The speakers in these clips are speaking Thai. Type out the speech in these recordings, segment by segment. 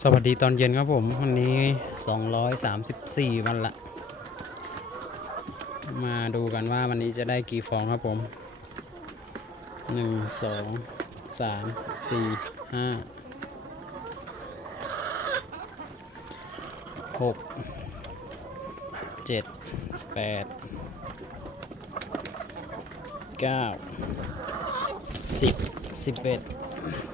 สวัสดีตอนเย็นครับผม วันนี้ 234 วันละ มาดูกันว่าวันนี้จะได้กี่ฟองครับผม 1 2 3 4 5 6 7 8 9 10 11สิบสอ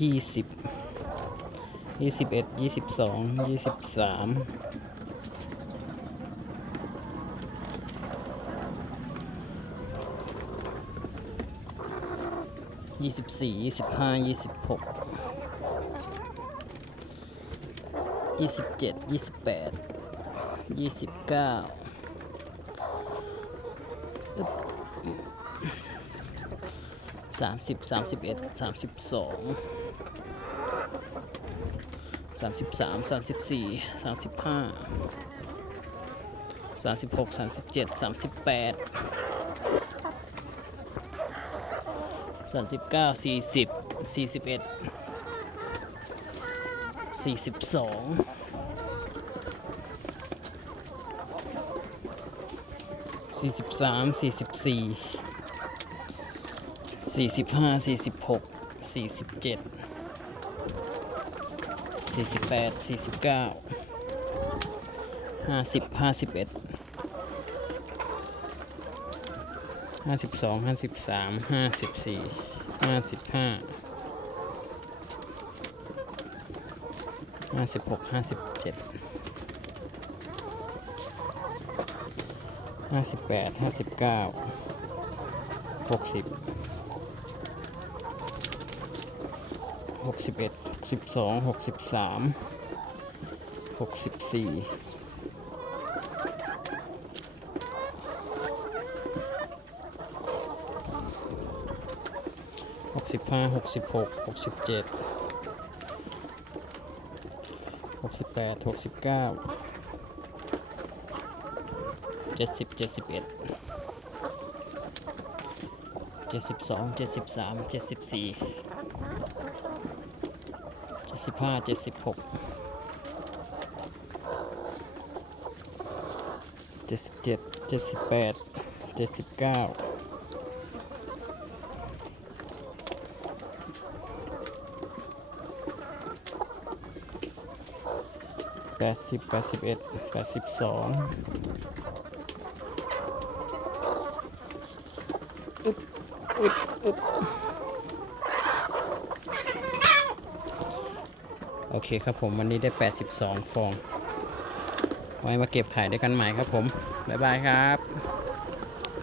ยี่สิบยี่สิบเอ็ดยี่สิบสองยี่สิบสามยี่สิบสี่ยี่สิบห้ายี่สิบหกยี่สิบเจ็ดยี่สิบแปดยี่สิบเก้าสามสิบสามสิบเอ็ดสามสิบสอง สามสิบสามสามสิบสี่สามสิบห้าสามสิบหกสามสิบเจ็ดสามสิบแปดสามสิบเก้าสี่สิบสี่สิบเอ็ดสี่สิบสองสี่สิบสามสี่สิบสี่สี่สิบห้าสี่สิบหกสี่สิบเจ็ด สี่สิบแปดสี่สิบเก้าห้าสิบห้าสิบเอ็ดห้าสิบสองห้าสิบสามห้าสิบสี่ห้าสิบห้าห้าสิบหกห้าสิบเจ็ดห้าสิบแปดห้าสิบเก้าหกสิบ หกสิบเอ็ดสิบสองหกสิบสามหกสิบสี่หกสิบห้าหกสิบหกหกสิบเจ็ดหกสิบแปดหกสิบเก้าเจ็ดสิบเจ็ดสิบเอ็ด เจ็ดสิบสองเจ็ดสิบสามเจ็ดสิบสี่เจ็ดสิบห้าเจ็ดสิบหกเจ็ดสิบเจ็ดเจ็ดสิบแปดเจ็ดสิบเก้าแปดสิบแปดสิบเอ็ดแปดสิบสอง โอเคครับผมวันนี้ได้ 82 ฟอง ไว้มาเก็บไข่ด้วยกันใหม่ครับผม บ๊ายบายครับ